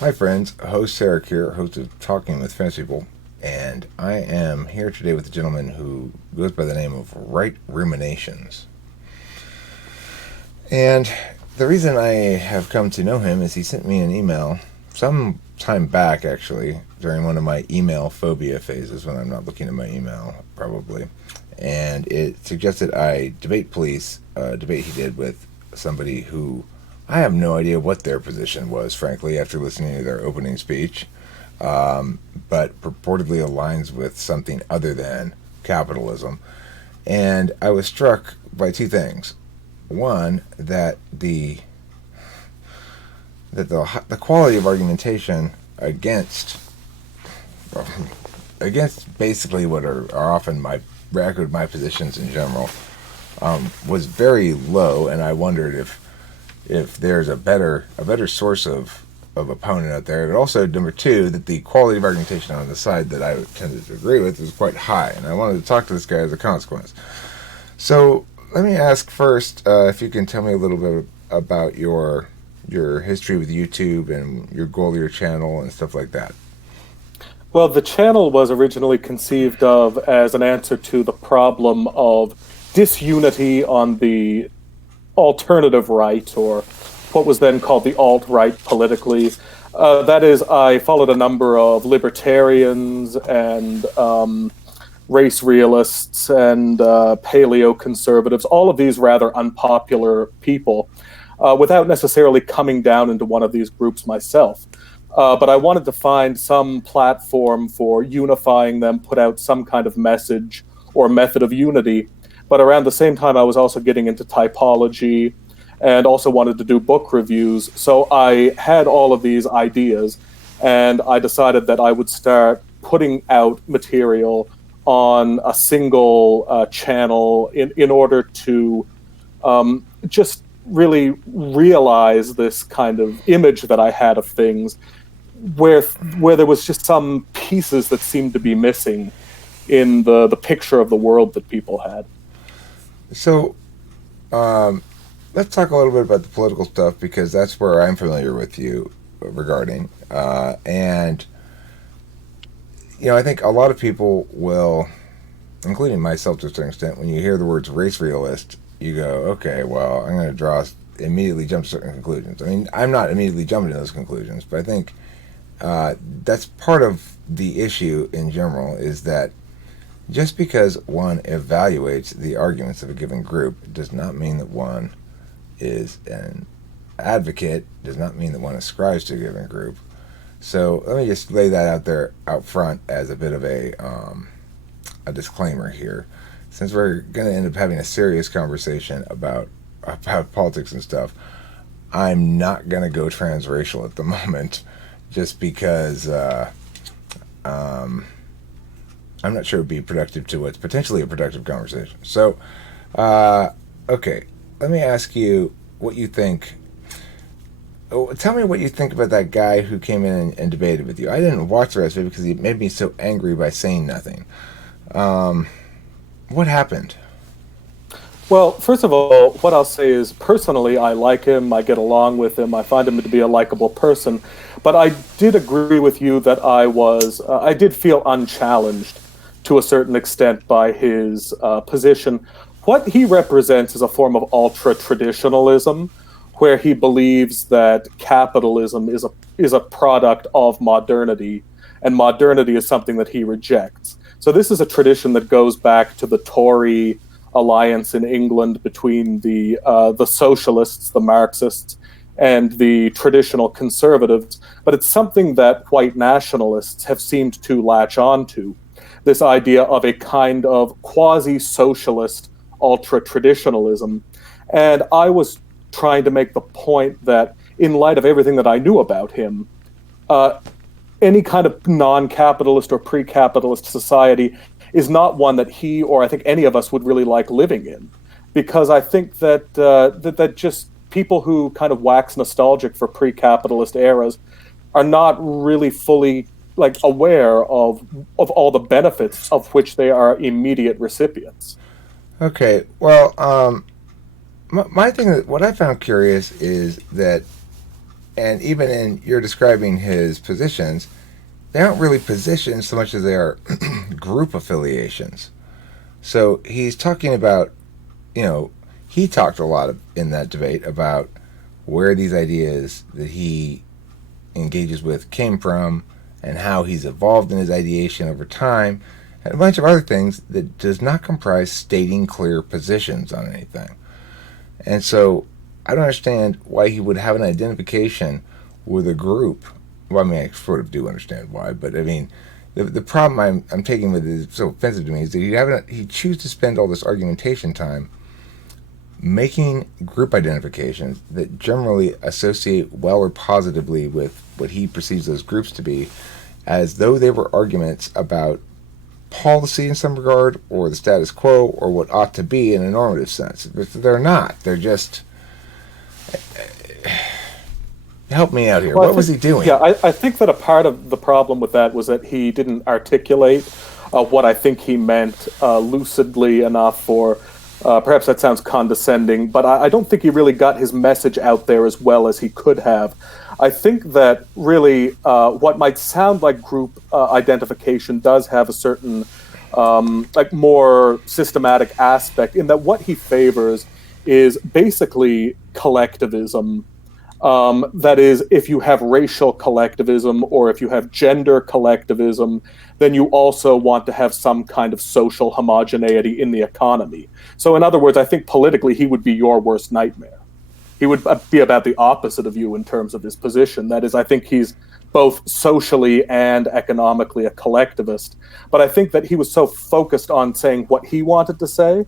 Hi, friends. Host Sarek here, host of Talking with Fancy People, and I am here today with a gentleman who goes by the name of Ruminations. And the reason I have come to know him is he sent me an email some time back, actually, during one of my email phobia phases when I'm not looking at my email, probably. And it suggested I debate police, a debate he did with somebody who I have no idea what their position was, frankly, after listening to their opening speech, but purportedly aligns with something other than capitalism. And I was struck by two things. One, that the quality of argumentation against against basically what are often my positions in general was very low, and I wondered if there's a better source of opponent out there. But also, number two, that the quality of argumentation on the side that I tended to agree with was quite high, and I wanted to talk to this guy as a consequence. So let me ask first if you can tell me a little bit about your history with YouTube and your goal of your channel and stuff like that. Well, the channel was originally conceived of as an answer to the problem of disunity on the alternative right, or what was then called the alt right politically. That is, I followed a number of libertarians and race realists and paleo conservatives, all of these rather unpopular people, without necessarily coming down into one of these groups myself. But I wanted to find some platform for unifying them, put out some kind of message or method of unity. But around the same time, I was also getting into typology and also wanted to do book reviews. So I had all of these ideas, and I decided that I would start putting out material on a single channel in order to just really realize this kind of image that I had of things where where there was just some pieces that seemed to be missing in the picture of the world that people had. So um, let's talk a little bit about the political stuff because that's where I'm familiar with you regarding. And I think a lot of people will, including myself to a certain extent, when you hear the words race realist, you go, okay, well, I'm going to immediately jump to certain conclusions. I mean, I'm not immediately jumping to those conclusions, but I think that's part of the issue in general is that just because one evaluates the arguments of a given group does not mean that one is an advocate, does not mean that one ascribes to a given group. So let me just lay that out there out front as a bit of a disclaimer here. Since we're going to end up having a serious conversation about politics and stuff, I'm not going to go transracial at the moment just because I'm not sure it would be productive to what's potentially a productive conversation. So, okay, let me ask you what you think. Tell me what you think about that guy who came in and debated with you. I didn't watch the rest of it because he made me so angry by saying nothing. Um, what happened? Well, first of all, what I'll say is personally, I like him, I get along with him, I find him to be a likable person. But I did agree with you that I did feel unchallenged to a certain extent by his position. What he represents is a form of ultra traditionalism, where he believes that capitalism is a product of modernity, and modernity is something that he rejects. So this is a tradition that goes back to the Tory alliance in England between the socialists, the Marxists, and the traditional conservatives. But it's something that white nationalists have seemed to latch onto. This idea of a kind of quasi-socialist ultra-traditionalism. And I was trying to make the point that, in light of everything that I knew about him, uh, any kind of non-capitalist or pre-capitalist society is not one that he or I think any of us would really like living in, because I think that just people who kind of wax nostalgic for pre-capitalist eras are not really fully like aware of all the benefits of which they are immediate recipients. Okay, well, my thing, what I found curious is that and even in you're describing his positions, they aren't really positions so much as they are group affiliations. So he's talking about, you know, he talked a lot in that debate about where these ideas that he engages with came from and how he's evolved in his ideation over time and a bunch of other things that does not comprise stating clear positions on anything. And so I don't understand why he would have an identification with a group. Well, I mean, I sort of do understand why, but I mean, the problem I'm taking with it is so offensive to me is that he chooses to spend all this argumentation time making group identifications that generally associate well or positively with what he perceives those groups to be, as though they were arguments about policy in some regard, or the status quo, or what ought to be in a normative sense. But they're not. They're just. Help me out here. Well, What was he doing? Yeah, I think that a part of the problem with that was that he didn't articulate what I think he meant lucidly enough for. Perhaps that sounds condescending, but I don't think he really got his message out there as well as he could have. I think that really what might sound like group identification does have a certain like more systematic aspect in that what he favors is basically collectivism. That is, if you have racial collectivism or if you have gender collectivism, then you also want to have some kind of social homogeneity in the economy. So, in other words, I think politically he would be your worst nightmare. He would be about the opposite of you in terms of his position. That is, I think he's both socially and economically a collectivist. But I think that he was so focused on saying what he wanted to say,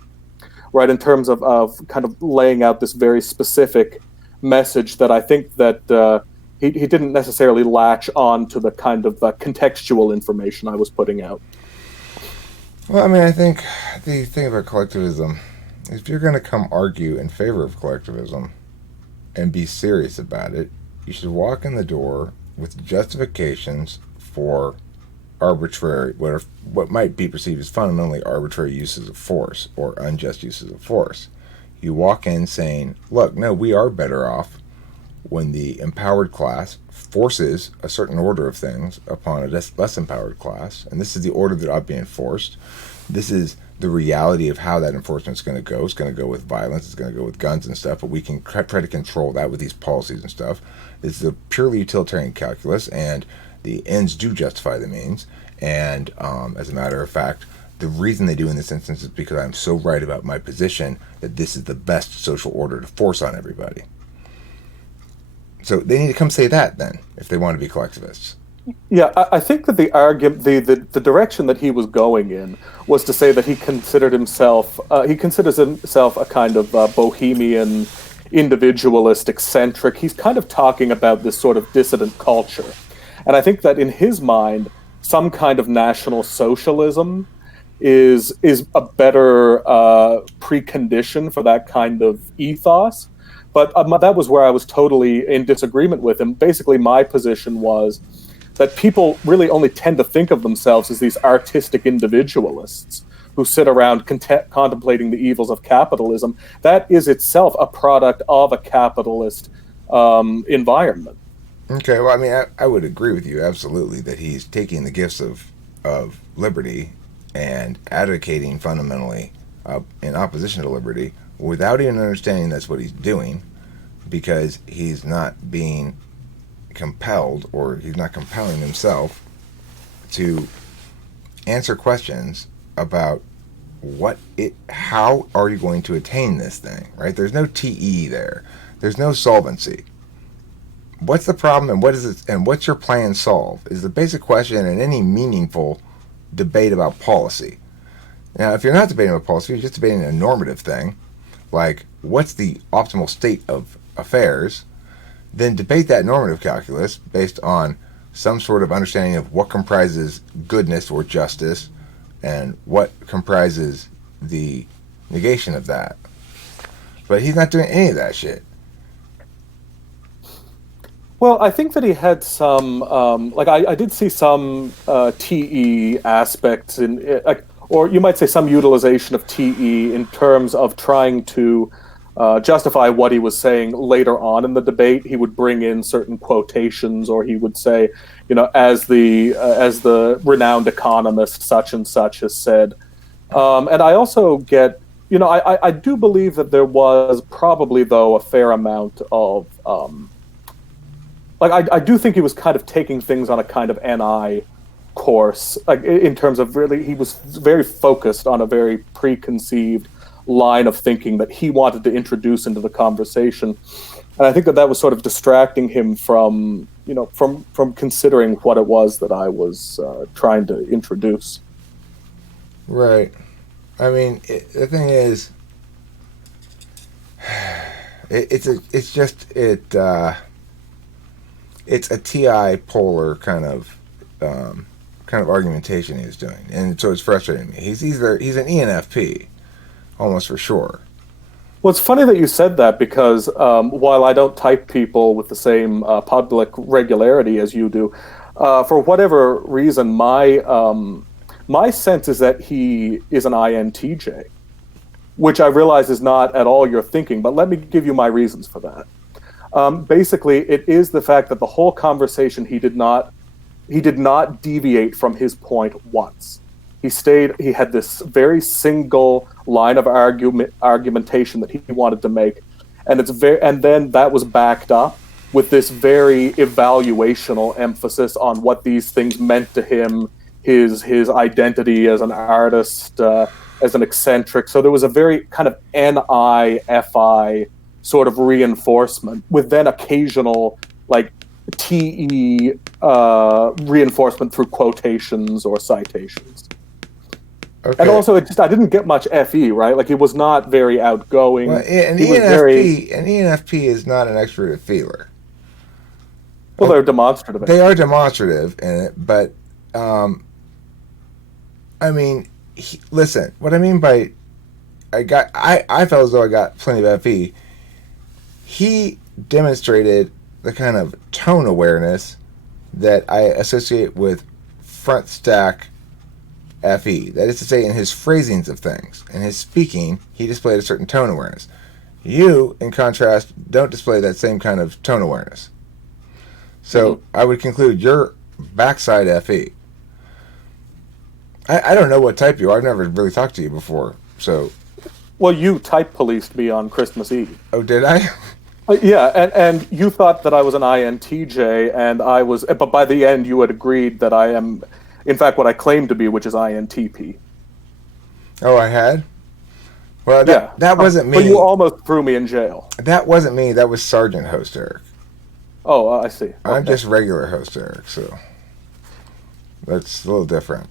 right, in terms of kind of laying out this very specific message, that I think that he didn't necessarily latch on to the kind of contextual information I was putting out. Well, I mean, I think the thing about collectivism is if you're going to come argue in favor of collectivism and be serious about it, you should walk in the door with justifications for arbitrary, what might be perceived as fundamentally arbitrary uses of force or unjust uses of force. You walk in saying, look, no, we are better off when the empowered class forces a certain order of things upon a less empowered class, and this is the order that ought to be enforced. This is the reality of how that enforcement is going to go. It's going to go with violence. It's going to go with guns and stuff, but we can try to control that with these policies and stuff. This is a purely utilitarian calculus, and the ends do justify the means. And as a matter of fact, the reason they do in this instance is because I'm so right about my position that this is the best social order to force on everybody. So they need to come say that then, if they want to be collectivists. Yeah, I think that the argument, the direction that he was going in, was to say that he considers himself a kind of bohemian, individualist, eccentric. He's kind of talking about this sort of dissident culture, and I think that in his mind, some kind of national socialism is a better precondition for that kind of ethos. But that was where I was totally in disagreement with him. Basically, my position was that people really only tend to think of themselves as these artistic individualists who sit around contemplating the evils of capitalism. That is itself a product of a capitalist environment. Okay, well, I mean, I would agree with you absolutely that he's taking the gifts of liberty and advocating fundamentally in opposition to liberty without even understanding that's what he's doing, because he's not being compelled, or he's not compelling himself to answer questions about how are you going to attain this thing, right? There's no TE there. There's no solvency. What's the problem, and what is it, and what's your plan solve is the basic question in any meaningful debate about policy. Now, if you're not debating about policy, you're just debating a normative thing, like what's the optimal state of affairs, then debate that normative calculus based on some sort of understanding of what comprises goodness or justice and what comprises the negation of that. But he's not doing any of that shit. Well, I think that he had some, I did see some TE aspects or you might say some utilization of TE in terms of trying to justify what he was saying later on in the debate, he would bring in certain quotations, or he would say, as the renowned economist such and such has said. And I also get, I do believe that there was probably, though, a fair amount of, I do think he was kind of taking things on a kind of NI course, like in terms of really, he was very focused on a very preconceived line of thinking that he wanted to introduce into the conversation. And I think that was sort of distracting him from, from considering what it was that I was trying to introduce. Right. I mean, the thing is, it's a TI polar kind of argumentation he's doing, and so it's frustrating me. He's an ENFP, almost for sure. Well, it's funny that you said that, because while I don't type people with the same public regularity as you do, for whatever reason, my sense is that he is an INTJ, which I realize is not at all your thinking, but let me give you my reasons for that. Basically, it is the fact that the whole conversation, he did not deviate from his point once. He had this very single line of argumentation that he wanted to make, and then that was backed up with this very evaluational emphasis on what these things meant to him, his identity as an artist, as an eccentric. So there was a very kind of NI-FI sort of reinforcement, with then occasional TE reinforcement through quotations or citations. Okay. And also, I didn't get much FE, right? Like, it was not very outgoing. Well, an ENFP is not an extroverted feeler. Well, they're demonstrative. They are demonstrative in it, but I mean, listen. What I mean by I felt as though I got plenty of FE. He demonstrated the kind of tone awareness that I associate with front stack FE. That is to say, in his phrasings of things, in his speaking, he displayed a certain tone awareness. You, in contrast, don't display that same kind of tone awareness. So I would conclude you're backside FE. I don't know what type you are. I've never really talked to you before. So, well, you type policed me on Christmas Eve. Oh, did I? Yeah, and you thought that I was an INTJ, and I was, but by the end you had agreed that I am, in fact, what I claimed to be, which is INTP. Oh, I had? Well, that wasn't me. But you almost threw me in jail. That wasn't me. That was Sergeant Host Eric. Oh, I see. Okay. I'm just regular Host Eric, so that's a little different.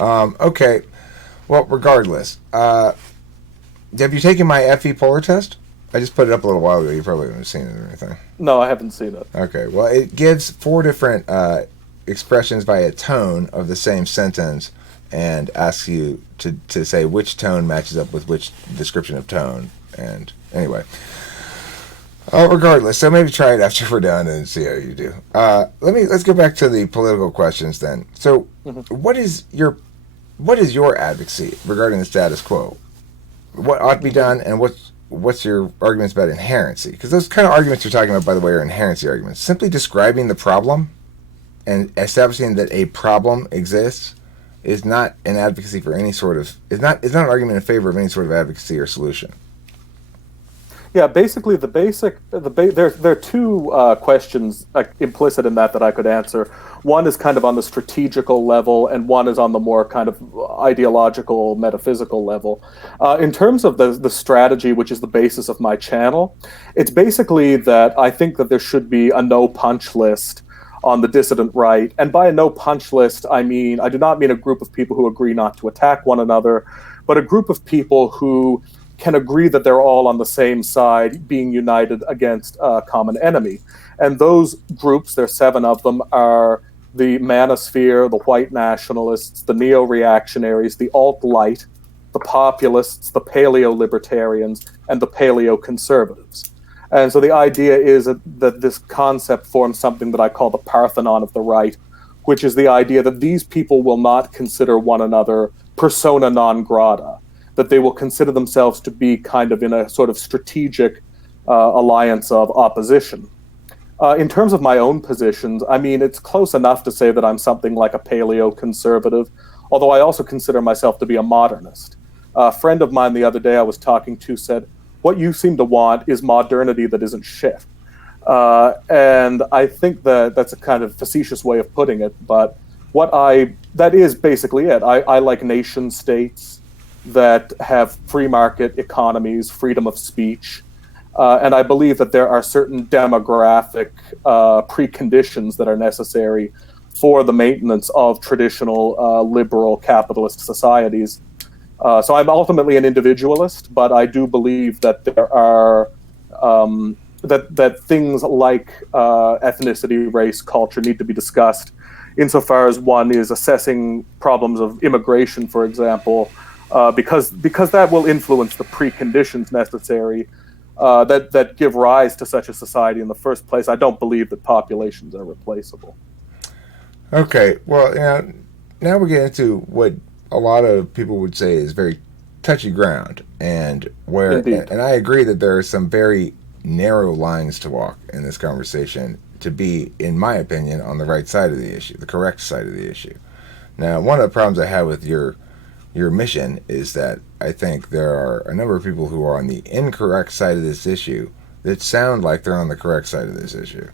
Okay. Well, regardless, have you taken my FE polar test? I just put it up a little while ago. You probably haven't seen it or anything. No, I haven't seen it. Okay. Well, it gives 4 different expressions via tone of the same sentence, and asks you to say which tone matches up with which description of tone. And anyway, regardless, so maybe try it after we're done and see how you do. Let's go back to the political questions then. So, what is your advocacy regarding the status quo? What ought to be done, and what's your arguments about inherency? Because those kind of arguments you're talking about, by the way, are inherency arguments. Simply describing the problem and establishing that a problem exists is not an advocacy for any sort of, it's not an argument in favor of any sort of advocacy or solution. Yeah, basically there are 2 questions implicit in that I could answer. One is kind of on the strategical level, and one is on the more kind of ideological, metaphysical level. In terms of the strategy, which is the basis of my channel, it's basically that I think that there should be a no-punch list on the dissident right. And by a no-punch list, I do not mean a group of people who agree not to attack one another, but a group of people who can agree that they're all on the same side, being united against a common enemy. And those groups, there are 7 of them, are the manosphere, the white nationalists, the neo-reactionaries, the alt-light, the populists, the paleo-libertarians, and the paleo-conservatives. And so the idea is that this concept forms something that I call the Parthenon of the right, which is the idea that these people will not consider one another persona non grata. that they will consider themselves to be kind of in a sort of strategic alliance of opposition. In terms of my own positions, I mean, it's close enough to say that I'm something like a paleo-conservative, although I also consider myself to be a modernist. A friend of mine the other day I was talking to said, what you seem to want is modernity that isn't shit. And I think that that's a kind of facetious way of putting it, but that is basically it. I like nation states that have free market economies, freedom of speech, and I believe that there are certain demographic preconditions that are necessary for the maintenance of traditional liberal capitalist societies. So I'm ultimately an individualist, but I do believe that there are that things like ethnicity, race, culture need to be discussed insofar as one is assessing problems of immigration, for example, because that will influence the preconditions necessary that give rise to such a society in the first place. I don't believe that populations are replaceable. Okay, well, now we get into what a lot of people would say is very touchy ground, and Indeed. and I agree that there are some very narrow lines to walk in this conversation to be, in my opinion, on the right side of the issue, the correct side of the issue. Now, one of the problems I have with your mission is that I think there are a number of people who are on the incorrect side of this issue that sound like they're on the correct side of this issue,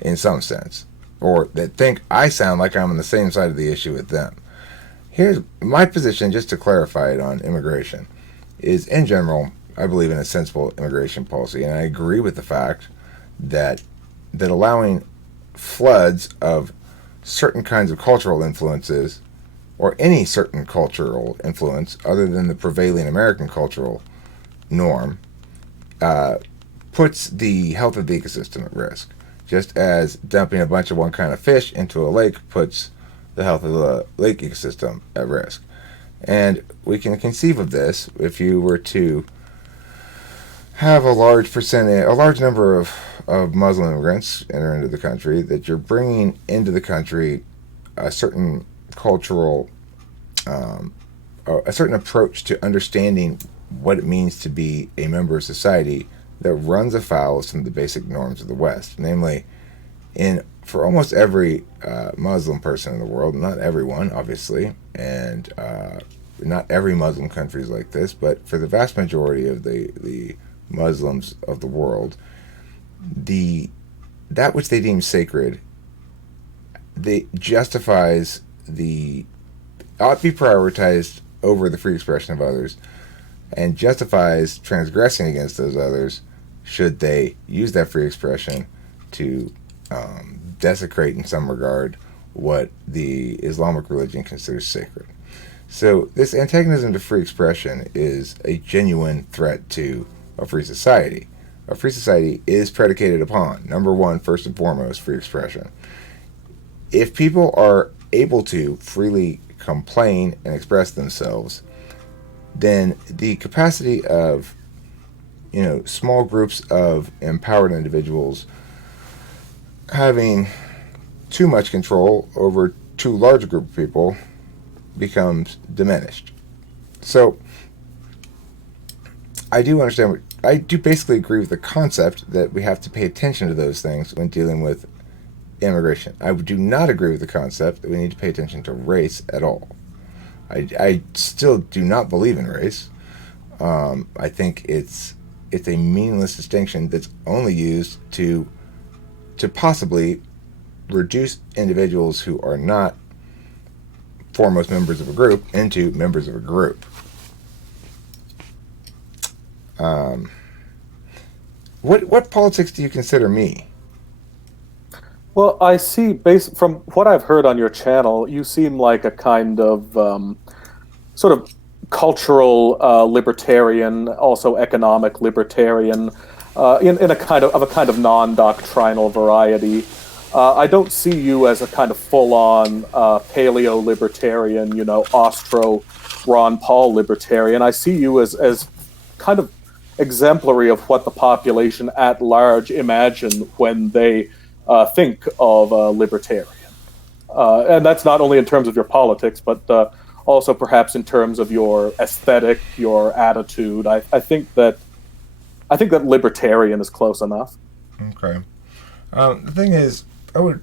in some sense, or that think I sound like I'm on the same side of the issue with them. Here's my position, just to clarify it on immigration, is in general, I believe in a sensible immigration policy, and I agree with the fact that allowing floods of certain kinds of cultural influences, or any certain cultural influence other than the prevailing American cultural norm, puts the health of the ecosystem at risk. Just as dumping a bunch of one kind of fish into a lake puts the health of the lake ecosystem at risk. And we can conceive of this if you were to have a large number of Muslim immigrants enter into the country, that you're bringing into the country a certain cultural, a certain approach to understanding what it means to be a member of society that runs afoul of some of the basic norms of the West. Namely, for almost every Muslim person in the world, not everyone, obviously, and not every Muslim country is like this, but for the vast majority of the Muslims of the world, that which they deem sacred, ought to be prioritized over the free expression of others, and justifies transgressing against those others should they use that free expression to desecrate in some regard what the Islamic religion considers sacred. So this antagonism to free expression is a genuine threat to a free society. A free society is predicated upon, number one, first and foremost, free expression. If people are able to freely complain and express themselves, then the capacity of small groups of empowered individuals having too much control over too large a group of people becomes diminished. So I do basically agree with the concept that we have to pay attention to those things when dealing with immigration. I do not agree with the concept that we need to pay attention to race at all. I still do not believe in race. I think it's a meaningless distinction that's only used to possibly reduce individuals who are not foremost members of a group into members of a group. What politics do you consider me? Well, I see, based from what I've heard on your channel, you seem like a kind of sort of cultural libertarian, also economic libertarian, in a kind of non-doctrinal variety. I don't see you as a kind of full-on paleo-libertarian, Austro-Ron Paul libertarian. I see you as kind of exemplary of what the population at large imagine when they think of libertarian. And that's not only in terms of your politics, but also perhaps in terms of your aesthetic, your attitude. I think that libertarian is close enough. Okay. The thing is, I would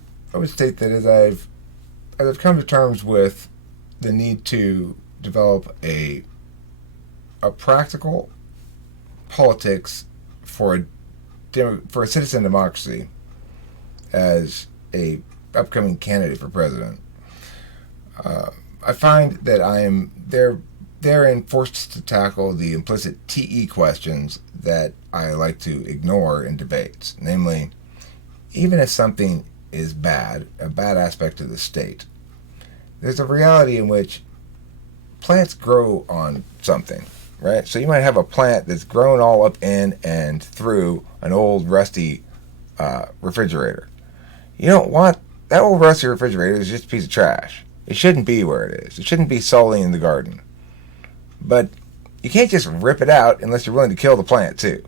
state that as I've come to terms with the need to develop a practical politics for for a citizen democracy as a upcoming candidate for president. I find that I am therein forced to tackle the implicit TE questions that I like to ignore in debates. Namely, even if something is bad, a bad aspect of the state, there's a reality in which plants grow on something, right? So you might have a plant that's grown all up in and through an old rusty refrigerator. You don't want that old rusty refrigerator is just a piece of trash. It shouldn't be where it is. It shouldn't be solely in the garden. But you can't just rip it out unless you're willing to kill the plant too.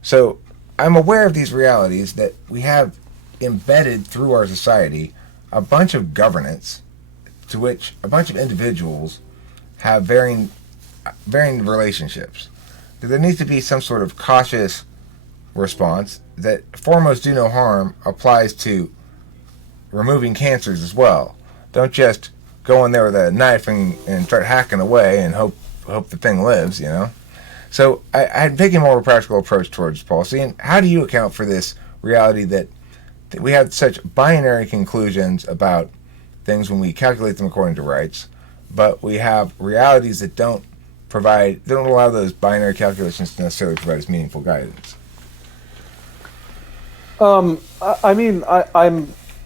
So I'm aware of these realities that we have embedded through our society a bunch of governance to which a bunch of individuals have varying relationships. There needs to be some sort of cautious response that foremost do no harm applies to removing cancers as well. Don't just go in there with a knife and start hacking away and hope the thing lives, you know? So I'm taking more of a practical approach towards policy. And how do you account for this reality that we have such binary conclusions about things when we calculate them according to rights, but we have realities that don't allow those binary calculations to necessarily provide us meaningful guidance?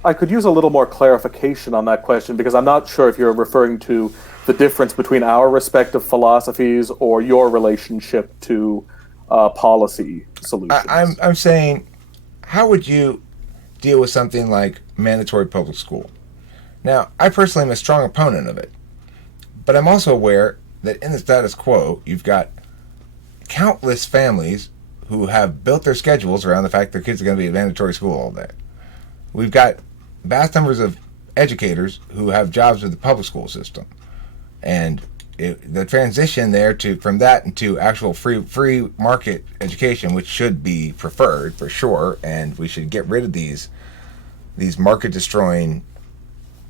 I could use a little more clarification on that question because I'm not sure if you're referring to the difference between our respective philosophies or your relationship to policy solutions. I'm saying, how would you deal with something like mandatory public school? Now, I personally am a strong opponent of it, but I'm also aware that in the status quo, you've got countless families who have built their schedules around the fact their kids are going to be at mandatory school all day. We've got vast numbers of educators who have jobs with the public school system. And the transition there from that into actual free market education, which should be preferred for sure, and we should get rid of these market destroying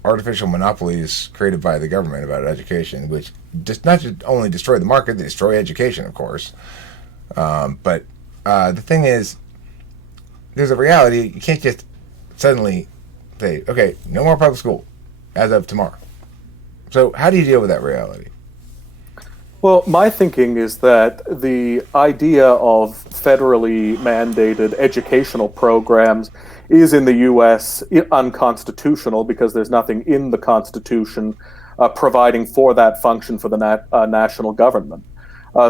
artificial monopolies created by the government about education, which just not just only destroy the market, they destroy education, of course. But the thing is, there's a reality. You can't just suddenly say, okay, no more public school as of tomorrow. So how do you deal with that reality? Well, my thinking is that the idea of federally mandated educational programs is in the U.S. unconstitutional because there's nothing in the Constitution providing for that function for the national government.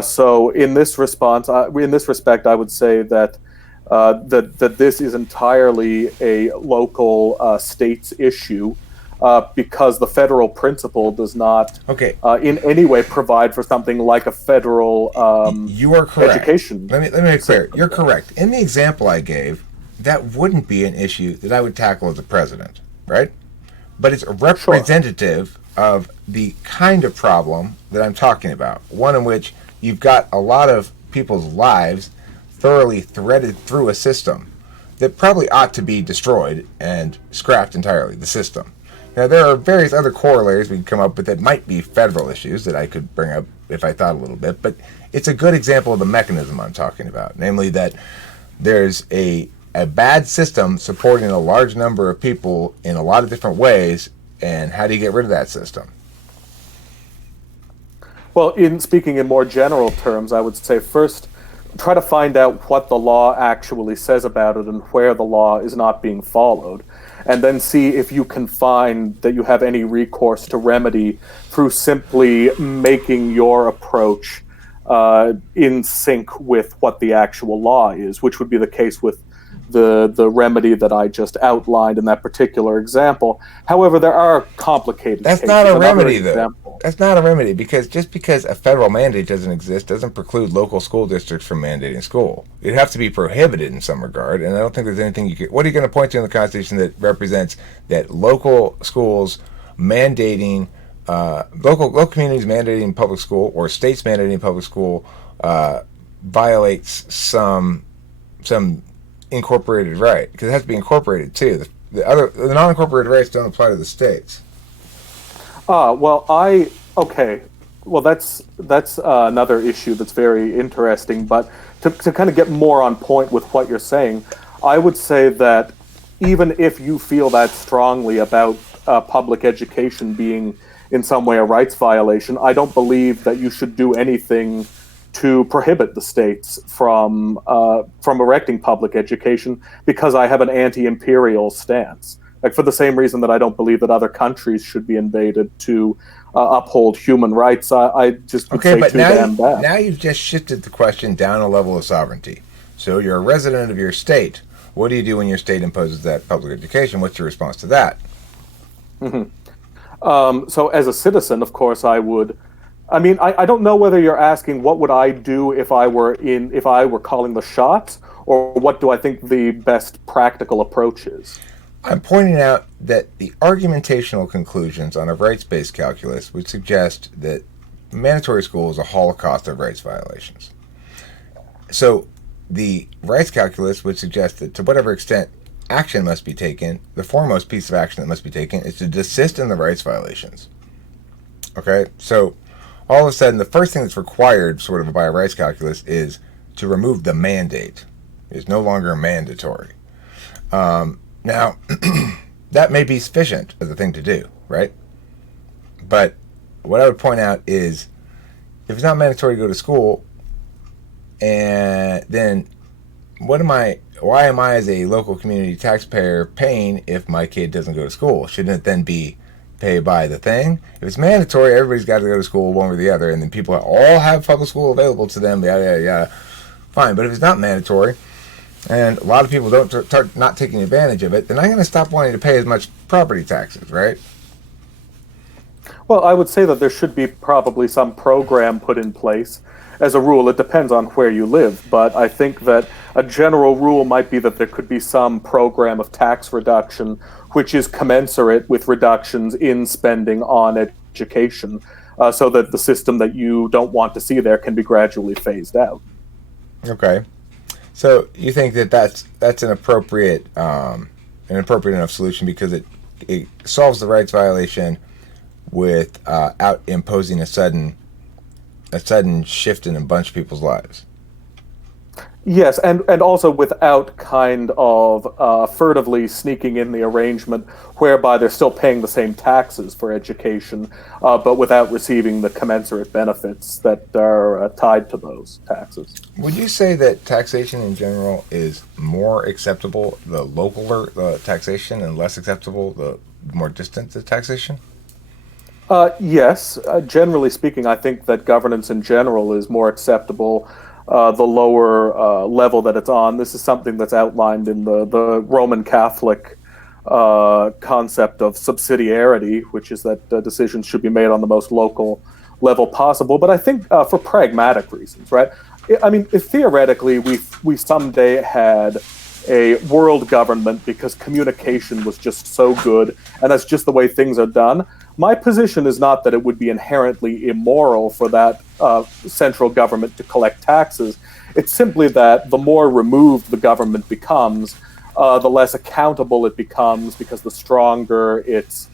So in this respect, I would say that that this is entirely a local states issue. Because the federal principle does not in any way provide for something like a federal you are correct. Education. Let me make clear. You're correct. In the example I gave, that wouldn't be an issue that I would tackle as a president, right? But it's representative of the kind of problem that I'm talking about. One in which you've got a lot of people's lives thoroughly threaded through a system that probably ought to be destroyed and scrapped entirely, the system. Now, there are various other corollaries we can come up with that might be federal issues that I could bring up if I thought a little bit, but it's a good example of the mechanism I'm talking about, namely that there's a bad system supporting a large number of people in a lot of different ways, and how do you get rid of that system? Well, in speaking in more general terms, I would say first, try to find out what the law actually says about it and where the law is not being followed. And then see if you can find that you have any recourse to remedy through simply making your approach in sync with what the actual law is, which would be the case with the remedy that I just outlined in that particular example. However, there are complicated That's cases. not a remedy, though. That's not a remedy, because just because a federal mandate doesn't exist doesn't preclude local school districts from mandating school. It'd have to be prohibited in some regard, and I don't think there's anything you could... What are you going to point to in the Constitution that represents that local schools mandating local communities mandating public school or states mandating public school violates some incorporated right, because it has to be incorporated too. The non-incorporated rights don't apply to the states. Well, okay. Well, that's another issue that's very interesting. But to kind of get more on point with what you're saying, I would say that even if you feel that strongly about public education being in some way a rights violation, I don't believe that you should do anything to prohibit the states from erecting public education, because I have an anti-imperial stance. Like, for the same reason that I don't believe that other countries should be invaded to uphold human rights, I just would Okay, say but too damn bad. now you've just shifted the question down a level of sovereignty. So you're a resident of your state. What do you do when your state imposes that public education? What's your response to that? So as a citizen, of course, I would. I mean, I don't know whether you're asking what would I do if I were calling the shots, or what do I think the best practical approach is. I'm pointing out that the argumentational conclusions on a rights-based calculus would suggest that mandatory school is a holocaust of rights violations. So the rights calculus would suggest that to whatever extent action must be taken, the foremost piece of action that must be taken is to desist in the rights violations. Okay? So all of a sudden, the first thing that's required sort of by a rights calculus is to remove the mandate. It's no longer mandatory. Now, that may be sufficient as a thing to do, right? But what I would point out is, if it's not mandatory to go to school, and then why am I as a local community taxpayer paying if my kid doesn't go to school? Shouldn't it then be paid by the thing? If it's mandatory, everybody's got to go to school one or the other, and then people all have public school available to them, yada, yada, yada. Fine, but if it's not mandatory, and a lot of people don't start not taking advantage of it, then I'm going to stop wanting to pay as much property taxes, right? Well, I would say that there should be probably some program put in place. As a rule, it depends on where you live, but I think that a general rule might be that there could be some program of tax reduction which is commensurate with reductions in spending on education, so that the system that you don't want to see there can be gradually phased out. Okay. So you think that that's an appropriate enough solution, because it solves the rights violation without imposing a sudden shift in a bunch of people's lives. Yes, and also without kind of furtively sneaking in the arrangement whereby they're still paying the same taxes for education, but without receiving the commensurate benefits that are tied to those taxes. Would you say that taxation in general is more acceptable, the local taxation, and less acceptable, the more distant the taxation? Yes, generally speaking, I think that governance in general is more acceptable the lower level that it's on. This is something that's outlined in the Roman Catholic concept of subsidiarity, which is that decisions should be made on the most local level possible. But I think for pragmatic reasons, right? I mean, if theoretically we someday had a world government because communication was just so good, and that's just the way things are done. My position is not that it would be inherently immoral for that central government to collect taxes. It's simply that the more removed the government becomes, the less accountable it becomes, because the stronger its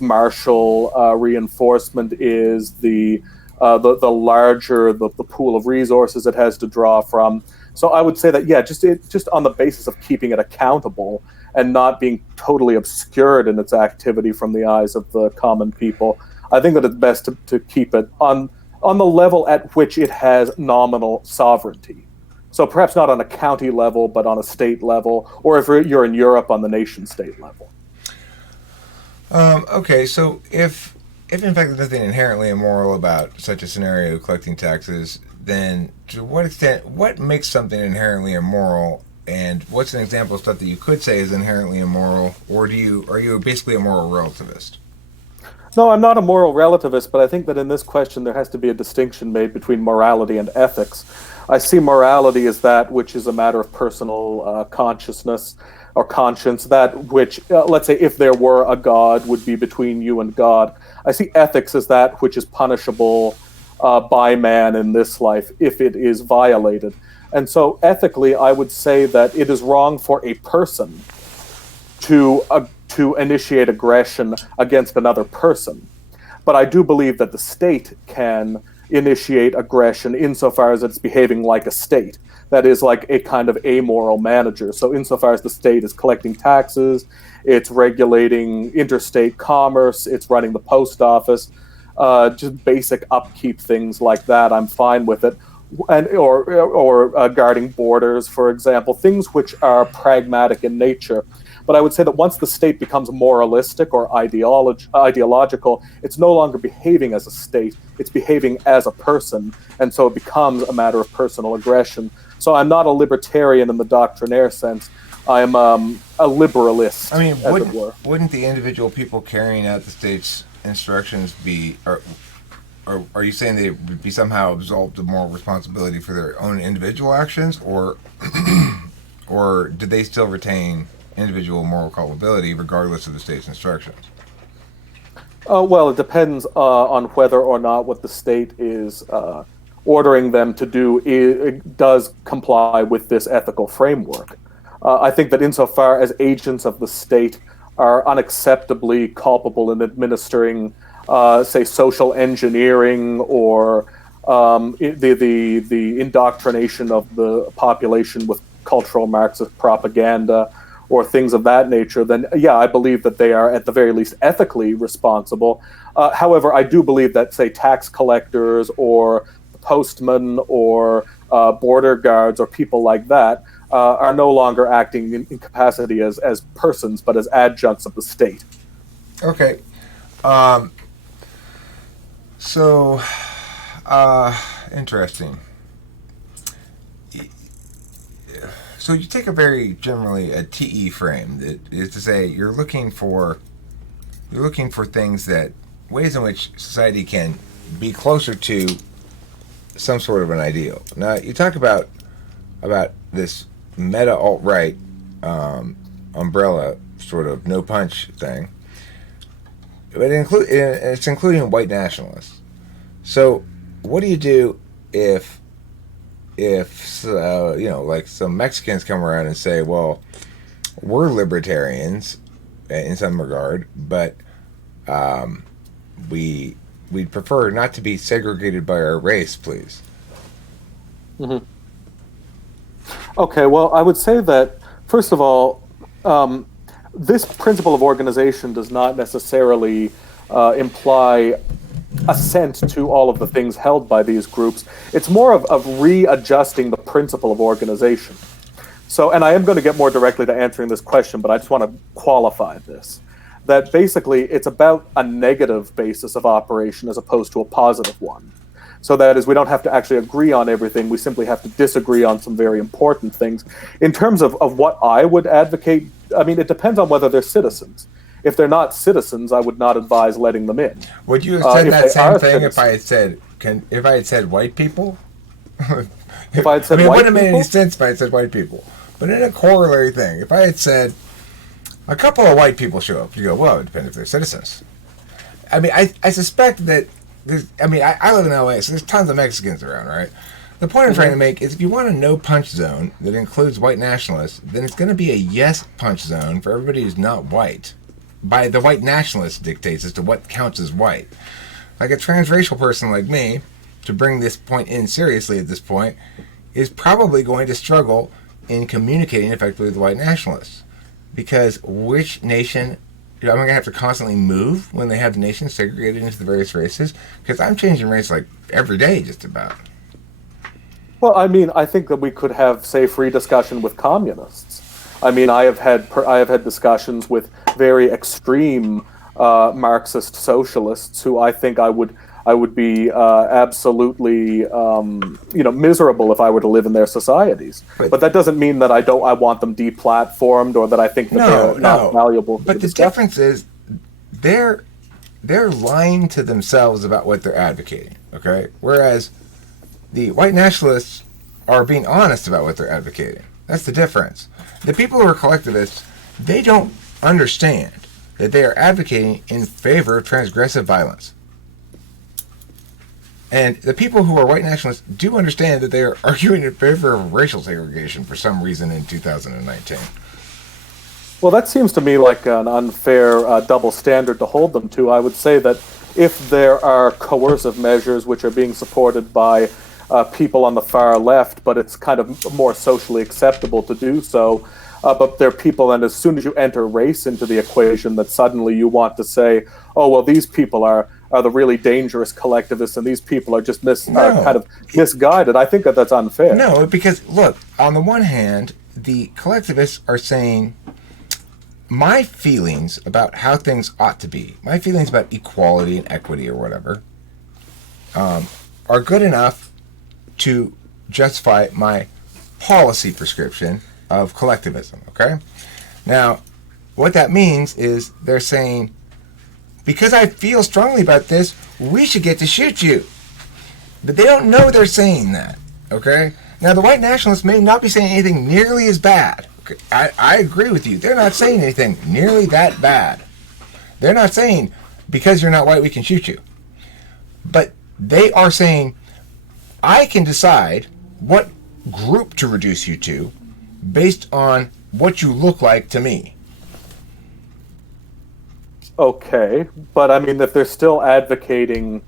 martial reinforcement is, the larger the pool of resources it has to draw from. So I would say that, yeah, just on the basis of keeping it accountable and not being totally obscured in its activity from the eyes of the common people, I think that it's best to keep it on the level at which it has nominal sovereignty. So perhaps not on a county level, but on a state level, or if you're in Europe, on the nation-state level. Okay, so if in fact there's nothing inherently immoral about such a scenario, collecting taxes, then to what extent, what makes something inherently immoral, and what's an example of stuff that you could say is inherently immoral, or are you basically a moral relativist? No, I'm not a moral relativist, but I think that in this question there has to be a distinction made between morality and ethics. I see morality as that which is a matter of personal consciousness, or conscience, that which, let's say, if there were a God, would be between you and God. I see ethics as that which is punishable by man in this life if it is violated. And so, ethically, I would say that it is wrong for a person to initiate aggression against another person. But I do believe that the state can initiate aggression insofar as it's behaving like a state. That is, like a kind of amoral manager. So, insofar as the state is collecting taxes, it's regulating interstate commerce, it's running the post office, just basic upkeep things like that, I'm fine with it. And or guarding borders, for example, things which are pragmatic in nature. But I would say that once the state becomes moralistic or ideological, it's no longer behaving as a state, it's behaving as a person, and so it becomes a matter of personal aggression. So I'm not a libertarian in the doctrinaire sense. I'm a liberalist, I mean, as it were. wouldn't the individual people carrying out the state's instructions be, or are you saying they would be somehow absolved of moral responsibility for their own individual actions, or or do they still retain individual moral culpability regardless of the state's instructions? Well, it depends on whether or not what the state is ordering them to do it does comply with this ethical framework. I think that insofar as agents of the state are unacceptably culpable in administering, say, social engineering or the indoctrination of the population with cultural Marxist propaganda, or things of that nature, then yeah, I believe that they are at the very least ethically responsible. However, I do believe that, say, tax collectors or postmen or border guards or people like that are no longer acting in capacity as persons, but as adjuncts of the state. Okay. So, interesting. So you take a very generally a TE frame, that is to say you're looking for things, that ways in which society can be closer to some sort of an ideal. Now you talk about this meta alt-right umbrella sort of no punch thing, but it's including white nationalists. So what do you do if like some Mexicans come around and say, well, we're libertarians in some regard, but we'd prefer not to be segregated by our race, please. Mm-hmm. Okay, well, I would say that, first of all, this principle of organization does not necessarily imply assent to all of the things held by these groups. It's more of readjusting the principle of organization. So, and I am going to get more directly to answering this question, but I just want to qualify this. That basically it's about a negative basis of operation as opposed to a positive one. So that is, we don't have to actually agree on everything, we simply have to disagree on some very important things. In terms of what I would advocate, I mean, it depends on whether they're citizens. If they're not citizens, I would not advise letting them in. Would you have said that same thing citizens, if I had said white people? If I had said I mean, it white wouldn't have made any people, sense if I had said white people. But in a corollary thing, if I had said a couple of white people show up, you go, well, it depends if they're citizens. I mean, I suspect that I live in LA, so there's tons of Mexicans around, right? The point I'm trying to make is if you want a no-punch zone that includes white nationalists, then it's going to be a yes-punch zone for everybody who's not white. By the white nationalist dictates as to what counts as white. Like a transracial person like me, to bring this point in seriously at this point, is probably going to struggle in communicating effectively with white nationalists. Because which nation am I going to have to constantly move when they have the nation segregated into the various races? Because I'm changing race like every day just about. well, I mean, I think that we could have, say, free discussion with communists. I mean, I have had discussions with very extreme Marxist socialists who I think I would be absolutely miserable if I were to live in their societies. But that doesn't mean that I want them deplatformed or that I think that they're not valuable. But the difference is they're lying to themselves about what they're advocating. Okay, whereas the white nationalists are being honest about what they're advocating. That's the difference. The people who are collectivists They don't understand that they are advocating in favor of transgressive violence. And the people who are white nationalists do understand that they are arguing in favor of racial segregation for some reason in 2019. Well, that seems to me like an unfair double standard to hold them to. I would say that if there are coercive measures which are being supported by people on the far left, but it's kind of more socially acceptable to do so, but there are people, and as soon as you enter race into the equation, that suddenly you want to say, oh, well, these people are the really dangerous collectivists, and these people are just kind of misguided. I think that that's unfair. No, because, look, on the one hand, the collectivists are saying, my feelings about how things ought to be, my feelings about equality and equity or whatever, are good enough to justify my policy prescription of collectivism, okay? Now, what that means is they're saying, because I feel strongly about this, we should get to shoot you. But they don't know they're saying that, okay? Now, the white nationalists may not be saying anything nearly as bad. Okay? I agree with you. They're not saying anything nearly that bad. They're not saying, because you're not white, we can shoot you. But they are saying, I can decide what group to reduce you to based on what you look like to me. Okay, but I mean, if they're still advocating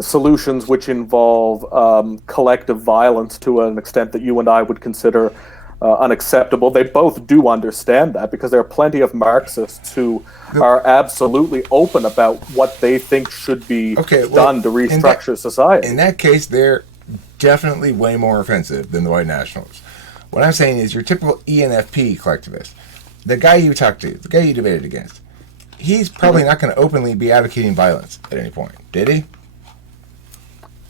solutions which involve collective violence to an extent that you and I would consider unacceptable, they both do understand that, because there are plenty of Marxists who are absolutely open about what they think should be done to restructure society. In that case, they're definitely way more offensive than the white nationalists. What I'm saying is your typical ENFP collectivist, the guy you talked to, the guy you debated against, he's probably not going to openly be advocating violence at any point, did he?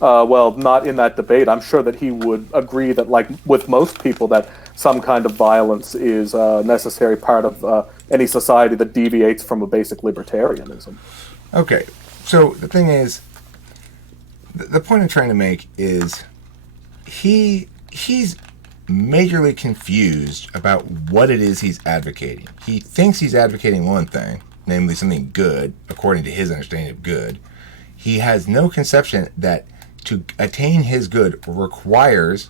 Well, not in that debate. I'm sure that he would agree that, like with most people, that some kind of violence is a necessary part of any society that deviates from a basic libertarianism. Okay, so the thing is, the point I'm trying to make is he's majorly confused about what it is he's advocating. He thinks he's advocating one thing, namely something good, according to his understanding of good. He has no conception that to attain his good requires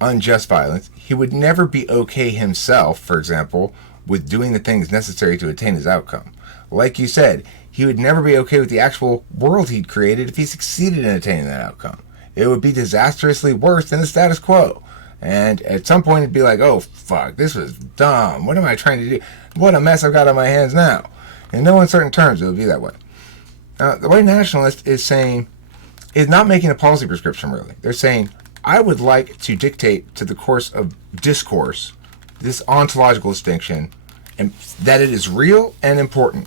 unjust violence. He would never be okay himself, for example, with doing the things necessary to attain his outcome. Like you said, he would never be okay with the actual world he'd created if he succeeded in attaining that outcome. It would be disastrously worse than the status quo. And at some point, it'd be like, oh, fuck, this was dumb. What am I trying to do? What a mess I've got on my hands now. In no uncertain terms, it would be that way. Now, the white nationalist is not making a policy prescription, really. They're saying, I would like to dictate to the course of discourse this ontological distinction, and that it is real and important.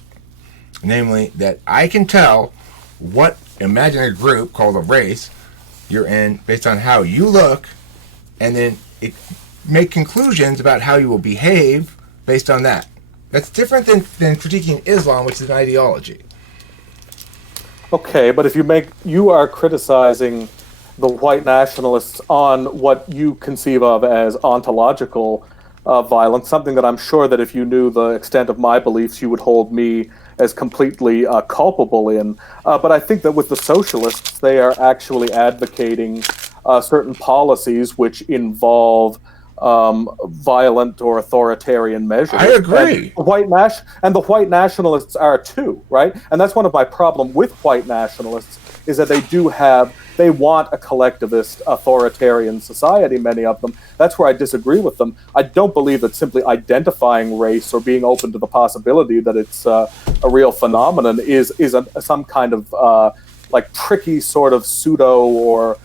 Namely, that I can tell what imaginary group called a race you're in based on how you look, and then make conclusions about how you will behave based on that. That's different than critiquing Islam, which is an ideology. Okay, but if you are criticizing the white nationalists on what you conceive of as ontological violence, something that I'm sure that if you knew the extent of my beliefs, you would hold me as completely culpable in. But I think that with the socialists, they are actually advocating certain policies which involve violent or authoritarian measures. I agree. And the white nationalists are too, right? And that's one of my problem with white nationalists, is that they want a collectivist authoritarian society, many of them. That's where I disagree with them. I don't believe that simply identifying race or being open to the possibility that it's a real phenomenon is some kind of like tricky sort of pseudo or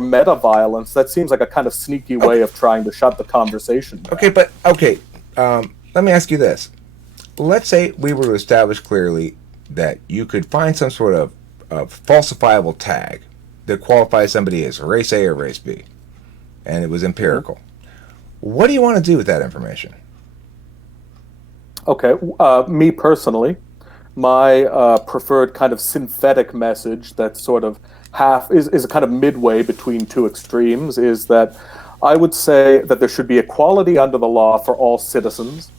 meta violence. That seems like a kind of sneaky way of trying to shut the conversation down. Let me ask you this. Let's say we were to establish clearly that you could find some sort of falsifiable tag that qualifies somebody as race A or race B, and it was empirical. Mm-hmm. What do you want to do with that information? Okay, me personally, my preferred kind of synthetic message that's sort of is a kind of midway between two extremes, is that I would say that there should be equality under the law for all citizens,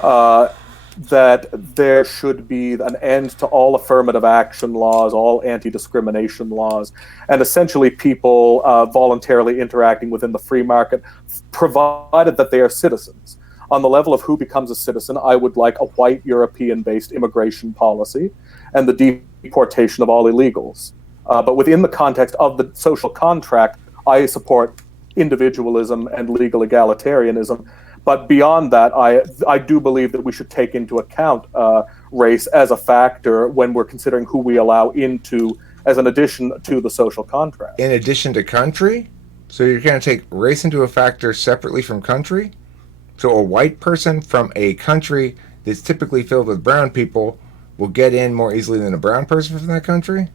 that there should be an end to all affirmative action laws, all anti-discrimination laws, and essentially people voluntarily interacting within the free market, provided that they are citizens. On the level of who becomes a citizen, I would like a white European-based immigration policy and the deportation of all illegals. But within the context of the social contract, I support individualism and legal egalitarianism. But beyond that, I do believe that we should take into account race as a factor when we're considering who we allow into as an addition to the social contract. In addition to country? So you're going to take race into a factor separately from country? So a white person from a country that's typically filled with brown people will get in more easily than a brown person from that country?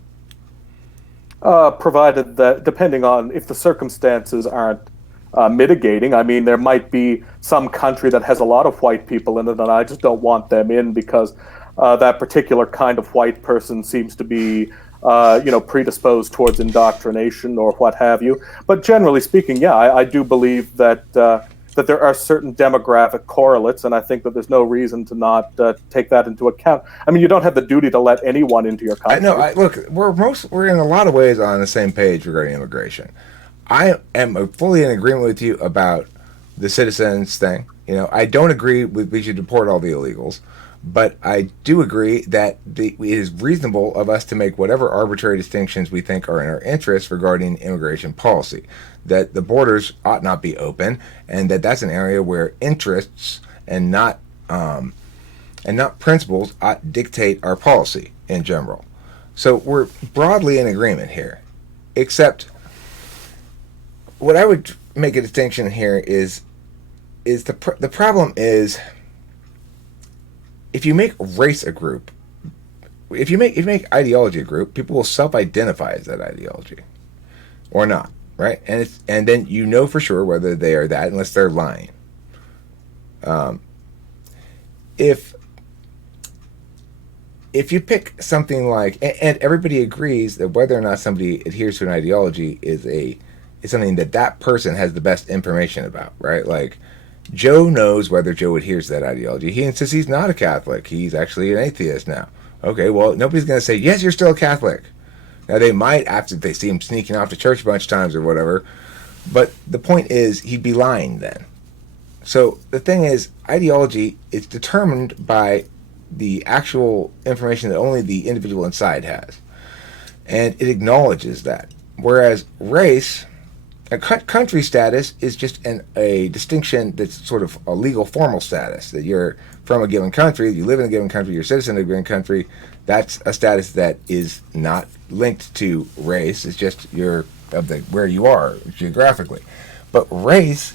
Provided that, depending on if the circumstances aren't mitigating. I mean, there might be some country that has a lot of white people in it, and I just don't want them in because that particular kind of white person seems to be, predisposed towards indoctrination or what have you. But generally speaking, yeah, I do believe that that there are certain demographic correlates, and I think that there's no reason to not take that into account. I mean, you don't have the duty to let anyone into your country. Look, we're in a lot of ways on the same page regarding immigration. I am fully in agreement with you about the citizens thing. I don't agree we should deport all the illegals, but I do agree that it is reasonable of us to make whatever arbitrary distinctions we think are in our interest regarding immigration policy. That the borders ought not be open, and that's an area where interests and not principles ought dictate our policy in general. So we're broadly in agreement here, except what I would make a distinction here is the problem is if you make race a group, if you make ideology a group, people will self-identify as that ideology or not, right? And then you know for sure whether they are that unless they're lying. If you pick something like, and everybody agrees that whether or not somebody adheres to an ideology is something that person has the best information about, right? Like, Joe knows whether Joe adheres to that ideology. He insists he's not a Catholic. He's actually an atheist now. Okay, well, nobody's going to say, yes, you're still a Catholic. Now, they might after they see him sneaking off to church a bunch of times or whatever, but the point is he'd be lying then. So the thing is, ideology is determined by the actual information that only the individual inside has. And it acknowledges that. Whereas race, a country status is just a distinction that's sort of a legal formal status, that you're from a given country, you live in a given country, you're a citizen of a given country. That's a status that is not linked to race. It's just where you are geographically. But race,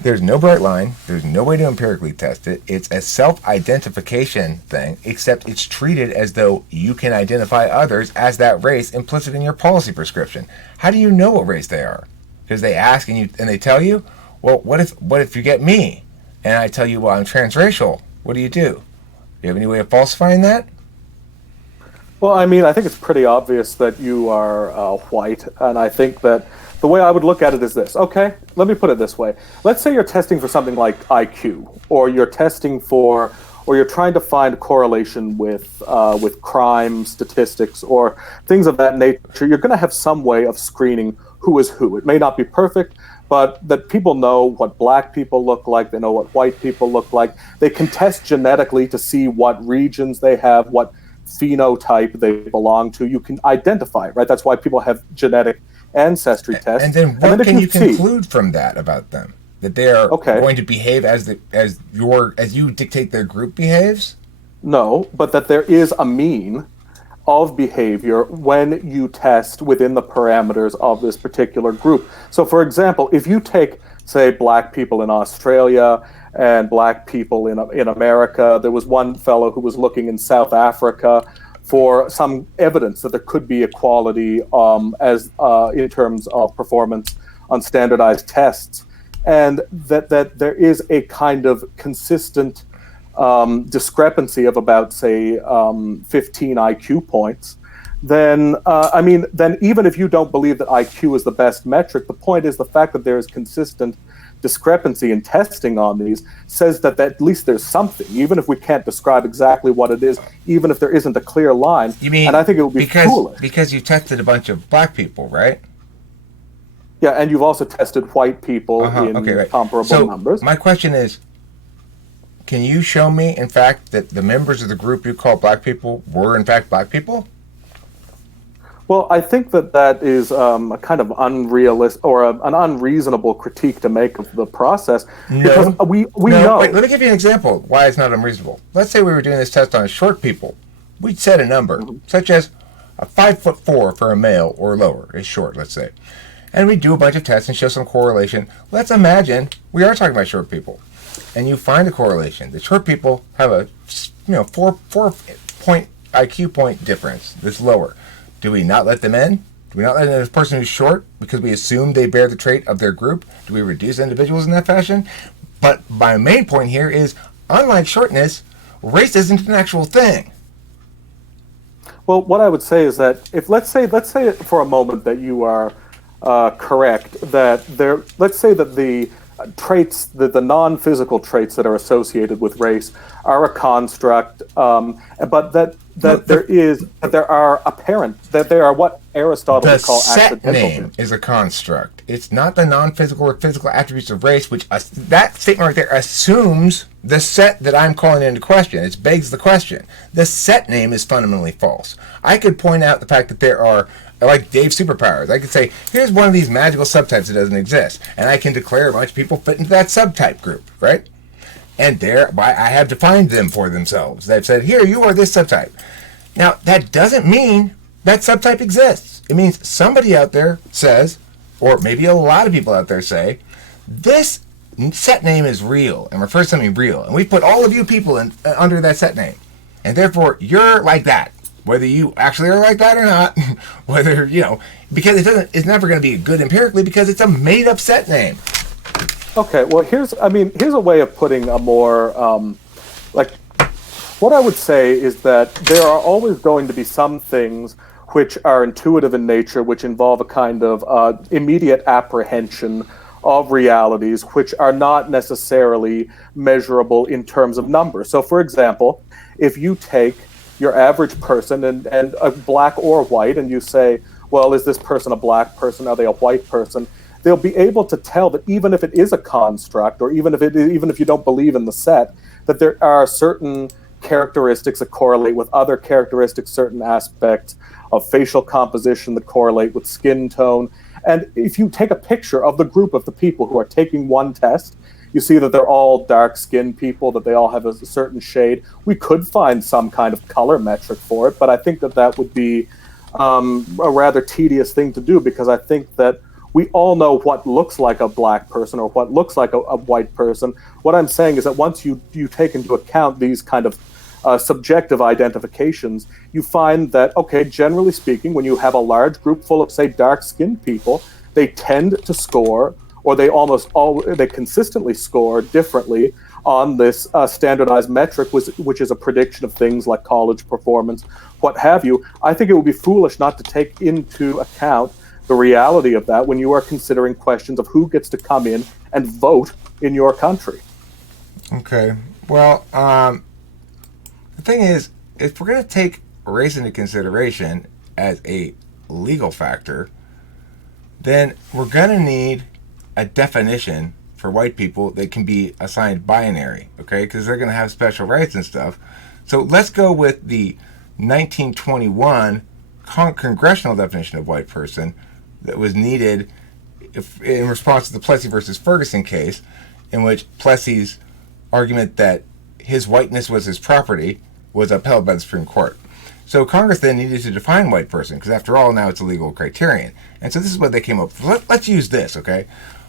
there's no bright line. There's no way to empirically test it. It's a self-identification thing, except it's treated as though you can identify others as that race implicit in your policy prescription. How do you know what race they are? Because they ask and they tell you, well, what if you get me? And I tell you, well, I'm transracial. What do? You have any way of falsifying that? Well, I mean, I think it's pretty obvious that you are white, and I think that the way I would look at it is this. Okay, let me put it this way. Let's say you're testing for something like IQ, or you're trying to find a correlation with crime statistics or things of that nature. You're going to have some way of screening who is who. It may not be perfect, but that people know what black people look like, they know what white people look like. They can test genetically to see what regions they have, what phenotype they belong to. You can identify it, right? That's why people have genetic ancestry tests. And then what can you conclude from that about them? That they are going to behave as you dictate their group behaves? No, but that there is a mean of behavior when you test within the parameters of this particular group. So, for example, if you take, say, black people in Australia and black people in America, there was one fellow who was looking in South Africa for some evidence that there could be equality in terms of performance on standardized tests, and that there is a kind of consistent discrepancy of about, say, 15 IQ points, then even if you don't believe that IQ is the best metric, the point is the fact that there is consistent discrepancy in testing on these says that at least there's something, even if we can't describe exactly what it is, even if there isn't a clear line. You mean, and I think it would be foolish. Because you tested a bunch of black people, right? Yeah, and you've also tested white people in comparable numbers. My question is, can you show me, in fact, that the members of the group you call black people were, in fact, black people? Well, I think that is a kind of unrealistic or an unreasonable critique to make of the process. Because we know. Wait, let me give you an example why it's not unreasonable. Let's say we were doing this test on short people. We'd set a number, such as a 5'4" for a male or lower is short, let's say. And we do a bunch of tests and show some correlation. Let's imagine we are talking about short people. And you find a correlation. The short people have a 4-point IQ point difference that's lower. Do we not let them in? Do we not let in a person who's short because we assume they bear the trait of their group? Do we reduce individuals in that fashion? But my main point here is, unlike shortness, race isn't an actual thing. Well, what I would say is that if let's say for a moment that you are correct, that let's say that the traits, the non-physical traits that are associated with race are a construct, but that there are apparent, that there are what Aristotle would call accidental. The set name is a construct. It's not the non-physical or physical attributes of race, which that statement right there assumes the set that I'm calling into question. It begs the question. The set name is fundamentally false. I could point out the fact that there are, like Dave's superpowers. I could say, here's one of these magical subtypes that doesn't exist, and I can declare a bunch of people fit into that subtype group, right? And thereby I have defined them for themselves. They've said, here, you are this subtype. Now, that doesn't mean that subtype exists. It means somebody out there says, or maybe a lot of people out there say, this set name is real and refers to something real. And we put all of you people in, under that set name. And therefore, you're like that. Whether you actually are like that or not, whether, because it's never going to be good empirically because it's a made-up set name. Okay, well, here's a way of putting a more, what I would say is that there are always going to be some things which are intuitive in nature, which involve a kind of immediate apprehension of realities, which are not necessarily measurable in terms of numbers. So, for example, if you take your average person and a black or white, and you say, well, is this person a black person? Are they a white person? They'll be able to tell that even if it is a construct, or even if you don't believe in the set, that there are certain characteristics that correlate with other characteristics, certain aspects of facial composition that correlate with skin tone. And if you take a picture of the group of the people who are taking one test, you see that they're all dark-skinned people, that they all have a certain shade. We could find some kind of color metric for it, but I think that would be a rather tedious thing to do, because I think that we all know what looks like a black person or what looks like a white person. What I'm saying is that once you take into account these kind of subjective identifications, you find that, okay, generally speaking, when you have a large group full of, say, dark-skinned people, they tend to score, or they consistently score differently on this standardized metric, which is a prediction of things like college performance, what have you. I think it would be foolish not to take into account the reality of that when you are considering questions of who gets to come in and vote in your country. Okay. Well, the thing is, if we're going to take race into consideration as a legal factor, then we're going to need a definition for white people that can be assigned binary, okay? Because they're going to have special rights and stuff. So let's go with the 1921 congressional definition of white person that was needed in response to the Plessy versus Ferguson case, in which Plessy's argument that his whiteness was his property was upheld by the Supreme Court. So Congress then needed to define white person, because after all, now it's a legal criterion. And so this is what they came up with. Let's use this, okay?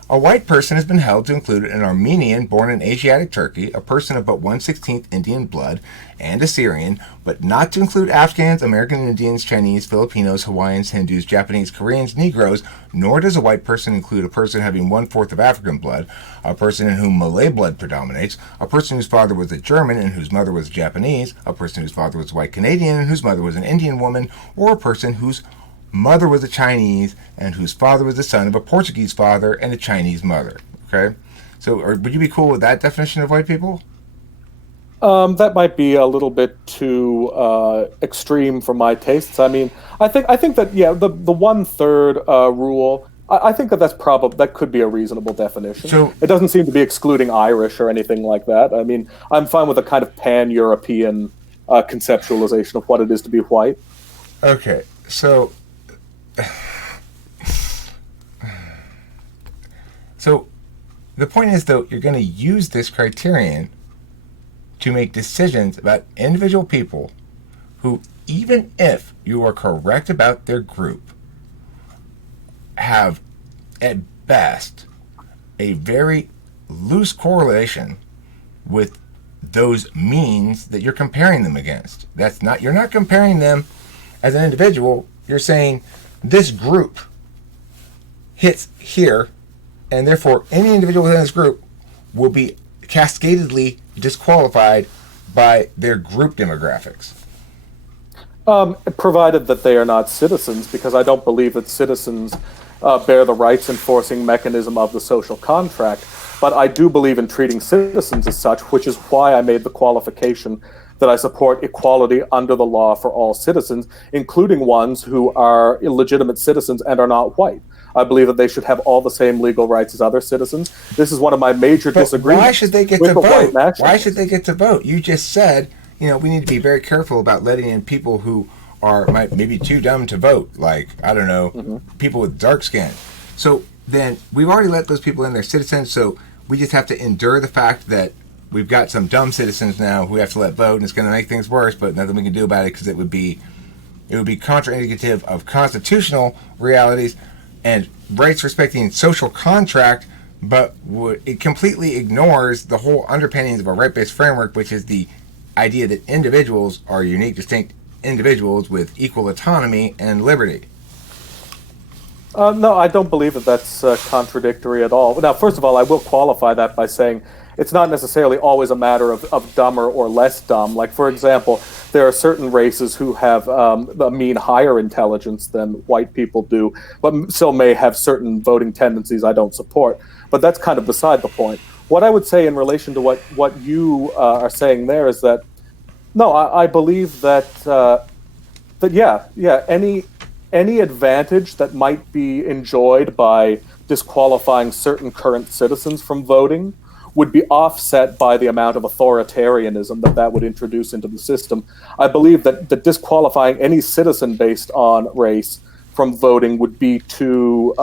A white person has been held to include an Armenian born in Asiatic Turkey, a person of but 1/16 Indian blood, and a Syrian, but not to include Afghans, American Indians, Chinese, Filipinos, Hawaiians, Hindus, Japanese, Koreans, Negroes, nor does a white person include a person having 1/4 of African blood, a person in whom Malay blood predominates, a person whose father was a German and whose mother was Japanese, a person whose father was white Canadian and whose mother was an Indian woman, or a person whose mother was a Chinese and whose father was the son of a Portuguese father and a Chinese mother. Okay, So, or would you be cool with that definition of white people? That might be a little bit too extreme for my tastes. I mean, I think that yeah, the one third rule. I think that that's probably that could be a reasonable definition. So, It doesn't seem to be excluding Irish or anything like that. I mean, I'm fine with a kind of pan-European conceptualization of what it is to be white. okay. So the point is, though, you're going to use this criterion to make decisions about individual people who, even if you are correct about their group, have at best a very loose correlation with those means that you're comparing them against. That's not You're not comparing them as an individual. You're saying this group hits here, and therefore any individual within this group will be cascadedly disqualified by their group demographics. Provided that they are not citizens, because I don't believe that citizens bear the rights enforcing mechanism of the social contract. But I do believe in treating citizens as such, which is why I made the qualification that I support equality under the law for all citizens, including ones who are illegitimate citizens and are not white. I believe that they should have all the same legal rights as other citizens. This is one of my major But disagreements why should they get with to the white vote? Why nationalists. should they get to vote? You just said, we need to be very careful about letting in people who are maybe too dumb to vote, like, I don't know, people with dark skin. So then we've already let those people in, they're citizens, so we just have to endure the fact that we've got some dumb citizens now who we have to let vote, and it's going to make things worse, but nothing we can do about it because it would be contraindicative of constitutional realities and rights respecting social contract, but it completely ignores the whole underpinnings of a right-based framework, which is the idea that individuals are unique, distinct individuals with equal autonomy and liberty. No, I don't believe that that's contradictory at all. Now, first of all, I will qualify that by saying it's not necessarily always a matter of dumber or less dumb. Like, for example, there are certain races who have a mean higher intelligence than white people do, but still may have certain voting tendencies I don't support. But that's kind of beside the point. What I would say in relation to what you are saying there is that, no, I believe that yeah, any advantage that might be enjoyed by disqualifying certain current citizens from voting would be offset by the amount of authoritarianism that would introduce into the system. I believe that disqualifying any citizen based on race from voting would be to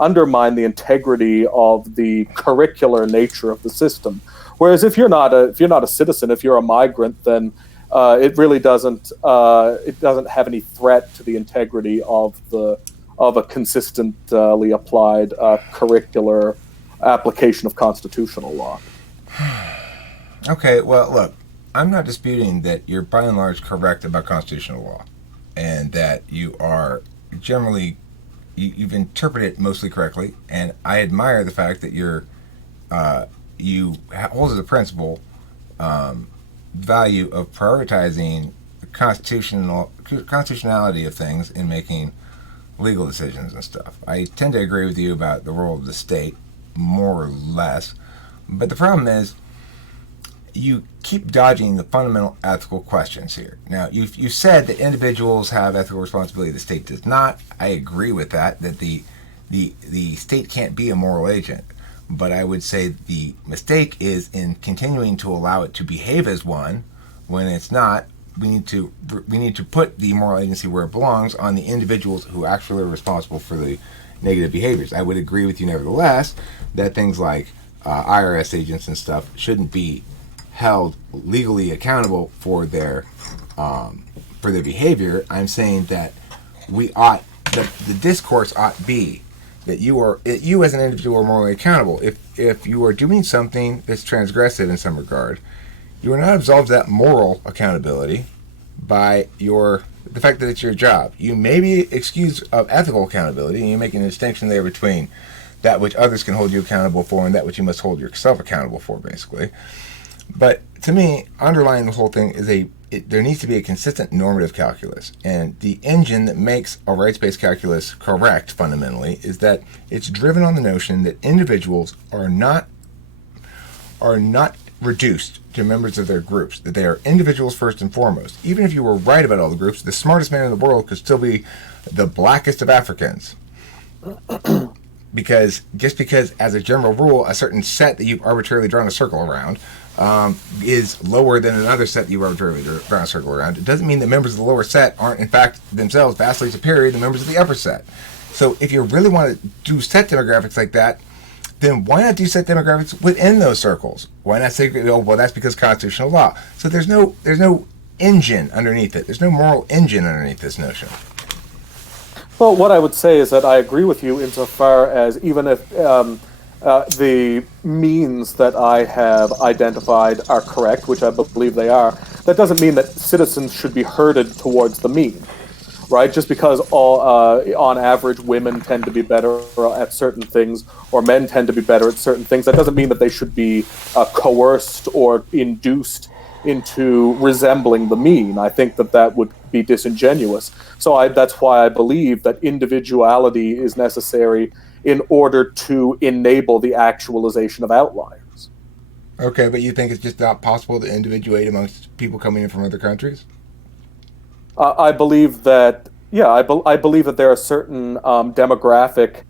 undermine the integrity of the curricular nature of the system. Whereas if you're not a citizen, if you're a migrant, then it really doesn't have any threat to the integrity of a consistently applied curricular application of constitutional law. Okay, well, look, I'm not disputing that you're by and large correct about constitutional law, and that you are generally you've interpreted it mostly correctly, and I admire the fact that you hold as a principle value of prioritizing the constitutionality of things in making legal decisions and stuff. I tend to agree with you about the role of the state, more or less, but the problem is you keep dodging the fundamental ethical questions here. Now, you said that individuals have ethical responsibility, the state does not. I agree with that the state can't be a moral agent. But I would say the mistake is in continuing to allow it to behave as one when it's not. We need to put the moral agency where it belongs, on the individuals who actually are responsible for the negative behaviors. I would agree with you, nevertheless, that things like IRS agents and stuff shouldn't be held legally accountable for their behavior. I'm saying that the discourse ought be that you as an individual are morally accountable. If you are doing something that's transgressive in some regard, you are not absolved of that moral accountability by the fact that it's your job. You may be excused of ethical accountability, and you're making a distinction there between that which others can hold you accountable for and that which you must hold yourself accountable for, basically. But to me, underlying the whole thing is there needs to be a consistent normative calculus. And the engine that makes a rights-based calculus correct, fundamentally, is that it's driven on the notion that individuals are not are not reduced to members of their groups, that they are individuals first and foremost. Even if you were right about all the groups, the smartest man in the world could still be the blackest of Africans. Because as a general rule, a certain set that you've arbitrarily drawn a circle around is lower than another set that you've arbitrarily drawn a circle around, it doesn't mean that members of the lower set aren't in fact themselves vastly superior to members of the upper set. So if you really want to do set demographics like that, then why not do set demographics within those circles? Why not say, oh, well, that's because constitutional law. So there's no engine underneath it. There's no moral engine underneath this notion. Well, what I would say is that I agree with you insofar as even if the means that I have identified are correct, which I believe they are, that doesn't mean that citizens should be herded towards the mean, right? Just because on average, women tend to be better at certain things or men tend to be better at certain things, that doesn't mean that they should be coerced or induced into resembling the mean. I think that would be disingenuous. So that's why I believe that individuality is necessary in order to enable the actualization of outliers. Okay, but you think it's just not possible to individuate amongst people coming in from other countries? I believe that, yeah, I believe that there are certain demographic,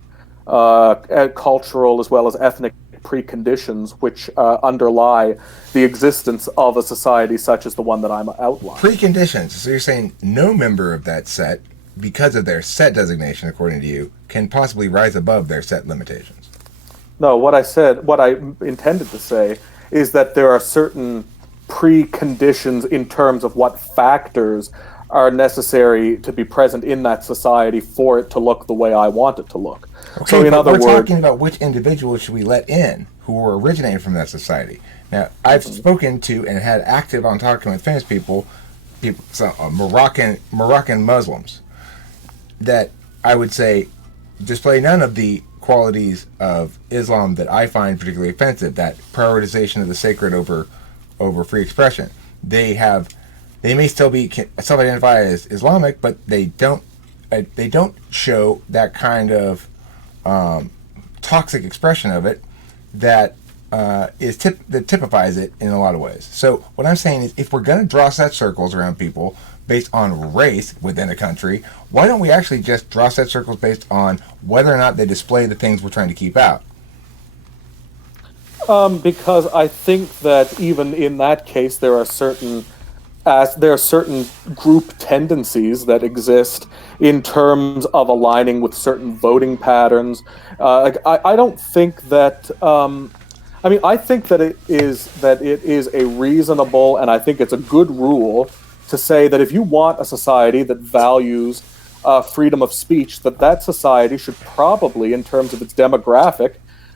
cultural, as well as ethnic preconditions which underlie the existence of a society such as the one that I'm outlining. Preconditions. So you're saying no member of that set, because of their set designation, according to you, can possibly rise above their set limitations. No, what I intended to say is that there are certain preconditions in terms of what factors are necessary to be present in that society for it to look the way I want it to look. Okay, so in but other we're words, talking about which individuals should we let in who were originating from that society. Now, I've spoken to and had active on talking with famous people, Moroccan Muslims, that I would say display none of the qualities of Islam that I find particularly offensive, that prioritization of the sacred over free expression. They may still be self-identify as Islamic, but they don't show that kind of toxic expression of it that typifies it in a lot of ways. So what I'm saying is, if we're going to draw set circles around people based on race within a country, why don't we actually just draw set circles based on whether or not they display the things we're trying to keep out? Because I think that even in that case, there are certain group tendencies that exist in terms of aligning with certain voting patterns. I don't think that. I think that it is a reasonable, and I think it's a good rule to say that if you want a society that values freedom of speech, that society should probably, in terms of its demographic,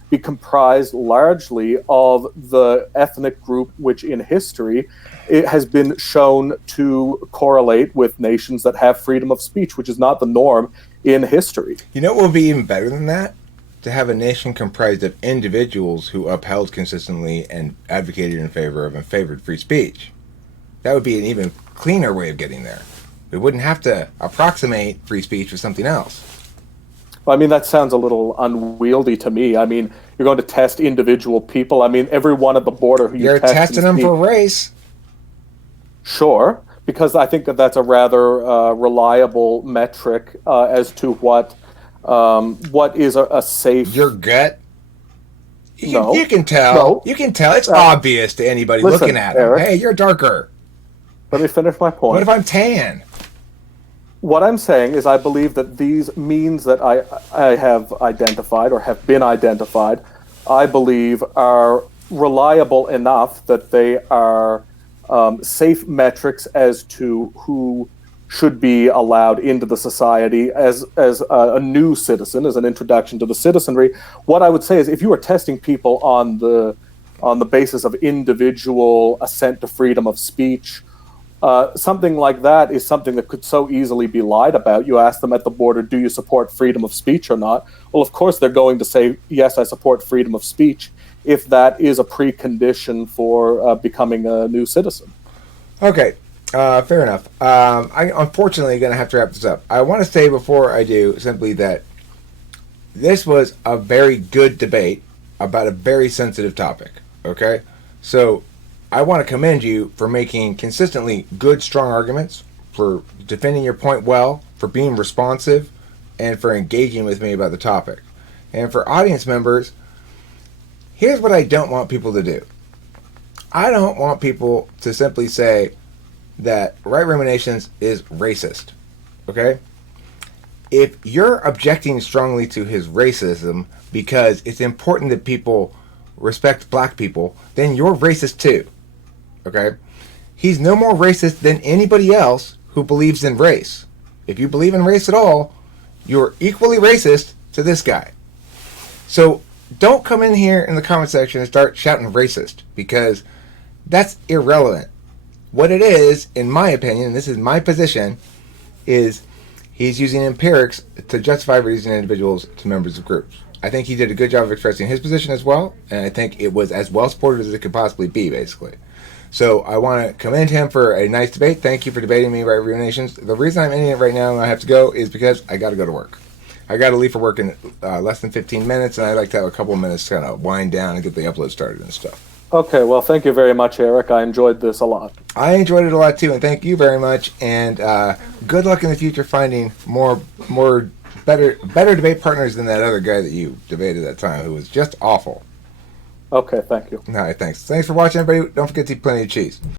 be comprised largely of the ethnic group which in history it has been shown to correlate with nations that have freedom of speech, which is not the norm in history. You know what would be even better than that? To have a nation comprised of individuals who upheld consistently and advocated in favor of and favored free speech. That would be an even cleaner way of getting there. We wouldn't have to approximate free speech with something else. Well, that sounds a little unwieldy to me. You're going to test individual people. Everyone at the border who you're testing them for race. Sure, because I think that's a rather reliable metric as to what is a safe. Your gut. No, you can tell. No. You can tell. It's obvious to anybody looking at him. Hey, you're darker. Let me finish my point. What if I'm tan? What I'm saying is I believe that these means that I have identified or have been identified, I believe are reliable enough that they are safe metrics as to who should be allowed into the society as a new citizen, as an introduction to the citizenry. What I would say is, if you are testing people on the basis of individual assent to freedom of speech, something like that is something that could so easily be lied about. You ask them at the border, do you support freedom of speech or not? Well, of course they're going to say, yes, I support freedom of speech, if that is a precondition for becoming a new citizen. Okay, fair enough. I'm unfortunately going to have to wrap this up. I want to say before I do simply that this was a very good debate about a very sensitive topic. Okay? So I want to commend you for making consistently good, strong arguments, for defending your point well, for being responsive, and for engaging with me about the topic. And for audience members, here's what I don't want people to do. I don't want people to simply say that Right Ruminations is racist. Okay? If you're objecting strongly to his racism because it's important that people respect black people, then you're racist too. Okay? He's no more racist than anybody else who believes in race. If you believe in race at all, you're equally racist to this guy. So don't come in here in the comment section and start shouting racist, because that's irrelevant. What it is, in my opinion, and this is my position, is he's using empirics to justify reducing individuals to members of groups. I think he did a good job of expressing his position as well, and I think it was as well supported as it could possibly be, basically. So I want to commend him for a nice debate. Thank you for debating me, Right Ruminations. The reason I'm ending it right now and I have to go is because I got to go to work. I got to leave for work in less than 15 minutes, and I'd like to have a couple of minutes to kind of wind down and get the upload started and stuff. Okay, well, thank you very much, Eric. I enjoyed this a lot. I enjoyed it a lot too, and thank you very much. And good luck in the future finding better debate partners than that other guy that you debated at that time, who was just awful. Okay, thank you. All right, thanks. Thanks for watching, everybody. Don't forget to eat plenty of cheese.